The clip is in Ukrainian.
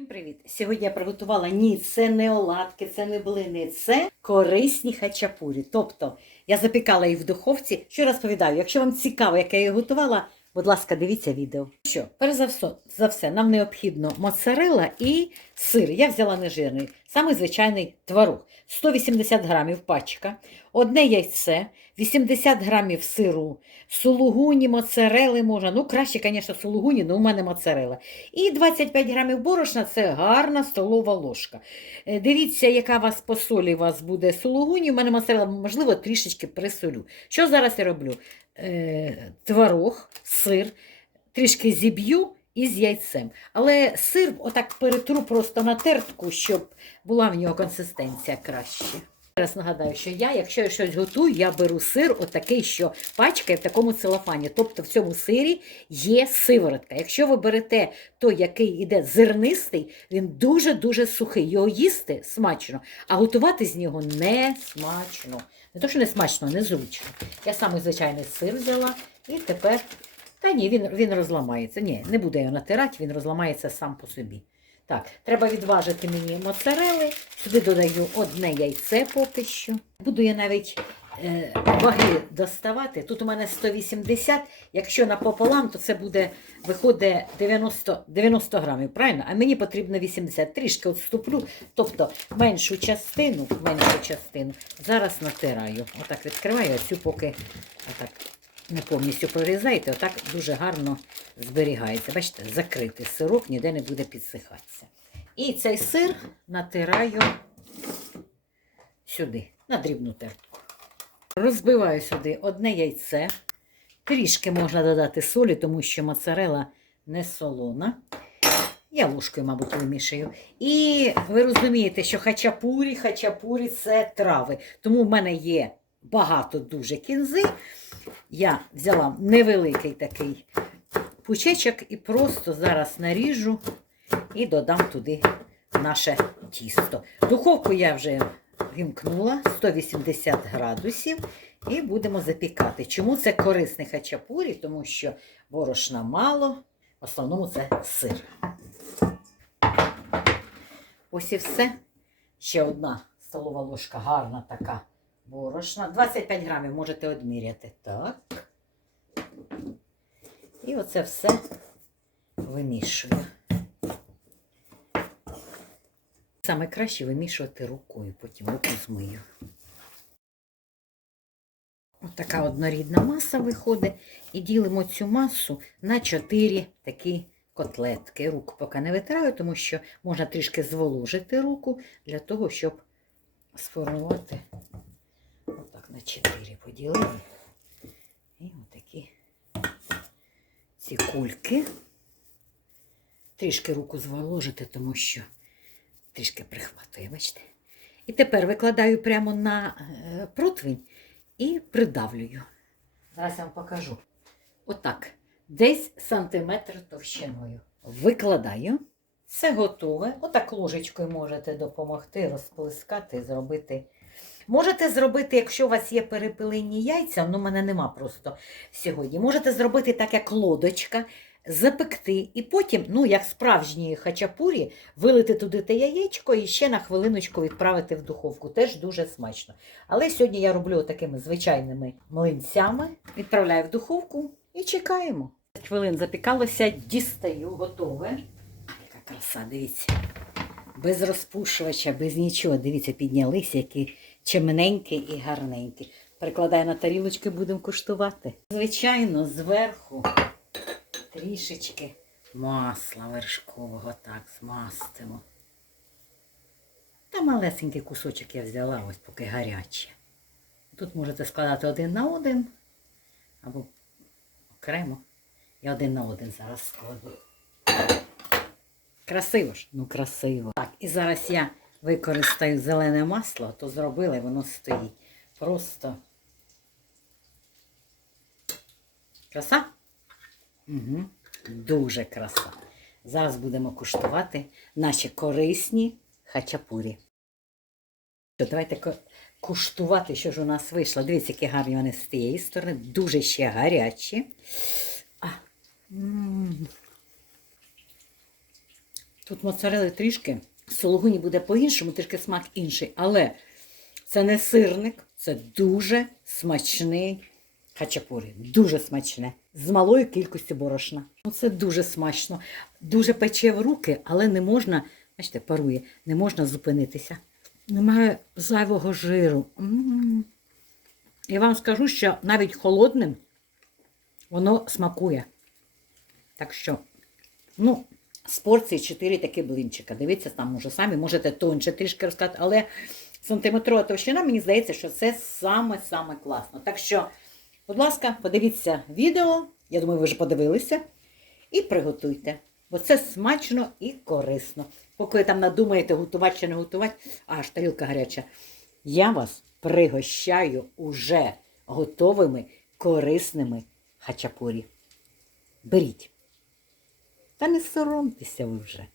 Всім привіт! Сьогодні я приготувала ні, це не оладки, це не блини, це корисні хачапурі. Тобто я запікала їх в духовці. Що розповідаю, якщо вам цікаво, як я її готувала, будь ласка, дивіться відео. Що, перш за все, за все, нам необхідно моцарелла і сир. Я взяла нежирний, самий звичайний творог. 180 грамів пачка, одне яйце, 80 грамів сиру, сулугуні, моцарели можна. Ну, краще, звісно, сулугуні, але у мене моцарела. І 25 грамів борошна це гарна столова ложка. Е, Дивіться, яка вас по солі у вас буде сулугуні. У мене моцарела, можливо, трішечки присолю. Що зараз я роблю? Е, творог, сир, трішки зіб'ю із яйцем. Але сир отак перетру просто на тертку, щоб була в нього консистенція краще. Зараз нагадаю, що я, якщо я щось готую, я беру сир, отакий, що пачкає в такому целофані. Тобто в цьому сирі є сиворотка. Якщо ви берете той, який іде зернистий, він дуже-дуже сухий. Його їсти смачно, а готувати з нього не смачно. Не то, що не смачно, незручно. Я саме звичайний сир взяла і тепер. Та ні, він, він розламається. Ні, не буду його натирати, він розламається сам по собі. Так, треба відважити мені моцарели. Сюди додаю одне яйце поки що. Буду я навіть е, ваги доставати. Тут у мене 180. Якщо напополам, то це буде виходить 90, 90 грамів, правильно? А мені потрібно 80. Трішки відступлю. Тобто меншу частину, меншу частину зараз натираю. Отак відкриваю, а цю поки отак не повністю прорізаєте, отак дуже гарно зберігається. Бачите, закритий сирок ніде не буде підсихатися. І цей сир натираю сюди, на дрібну тертку. Розбиваю сюди одне яйце. Трішки можна додати солі, тому що моцарела не солона. Я ложкою, мабуть, вимішаю. І ви розумієте, що хачапурі, хачапурі це трави. Тому в мене є багато дуже кінзи. Я взяла невеликий такий пучечок і просто зараз наріжу і додам туди наше тісто. Духовку я вже вімкнула 180 градусів і будемо запікати. Чому це корисний хачапурі? Тому що борошна мало, в основному це сир. Ось і все. Ще одна столова ложка гарна така борошна. 25 грамів можете одміряти. Так. І оце все вимішую. Саме краще вимішувати рукою, потім руку змию. Ось така однорідна маса виходить. І ділимо цю масу на 4 такі котлетки. Руку поки не витираю, тому що можна трішки зволожити руку для того, щоб сформувати на 4 поділили. І отакі ці кульки. Трішки руку зволожити, тому що трішки прихватує, бачите. І тепер викладаю прямо на е, противень і придавлюю. Зараз я вам покажу. Отак. Десь сантиметр товщиною. Викладаю. Все готове. Отак ложечкою можете допомогти розплескати, зробити. Можете зробити, якщо у вас є перепилені яйця, ну в мене нема просто сьогодні. Можете зробити так, як лодочка, запекти, і потім, ну, як справжні хачапурі, вилити туди те яєчко і ще на хвилиночку відправити в духовку. Теж дуже смачно. Але сьогодні я роблю такими звичайними млинцями, відправляю в духовку і чекаємо. хвилин запікалося, дістаю, готове. Яка краса, дивіться. Без розпушувача, без нічого. Дивіться, піднялися, які чемненькі і гарненькі. Перекладаю на тарілочки, будемо куштувати. Звичайно, зверху трішечки масла вершкового так змастимо. Та малесенький кусочок я взяла, ось поки гаряче. Тут можете складати один на один або окремо. Я один на один зараз складу. Красиво ж? Ну, красиво. Так, і зараз я використаю зелене масло, то зробила і воно стоїть. Просто краса? Угу. Дуже краса. Зараз будемо куштувати наші корисні хачапурі. Давайте куштувати, що ж у нас вийшло. Дивіться, які гарні вони з тієї сторони, дуже ще гарячі. А, м. Тут моцарели трішки, сологуні буде по-іншому, трішки смак інший. Але це не сирник, це дуже смачний хачапурі. Дуже смачне. З малою кількістю борошна. Ну, це дуже смачно. Дуже пече в руки, але не можна, бачите, парує, не можна зупинитися. Немає зайвого жиру. М. Я вам скажу, що навіть холодним воно смакує. Так що, ну, з порції 4 такі блинчика. Дивіться, там може самі можете тонше трішки розказати, але сантиметрова товщина, мені здається, що це саме-саме класно. Так що, будь ласка, подивіться відео, я думаю, ви вже подивилися, і приготуйте. Бо це смачно і корисно. Поки ви там надумаєте готувати чи не готувати, аж тарілка гаряча. Я вас пригощаю уже готовими корисними хачапурі. Беріть. Та не соромтеся ви вже.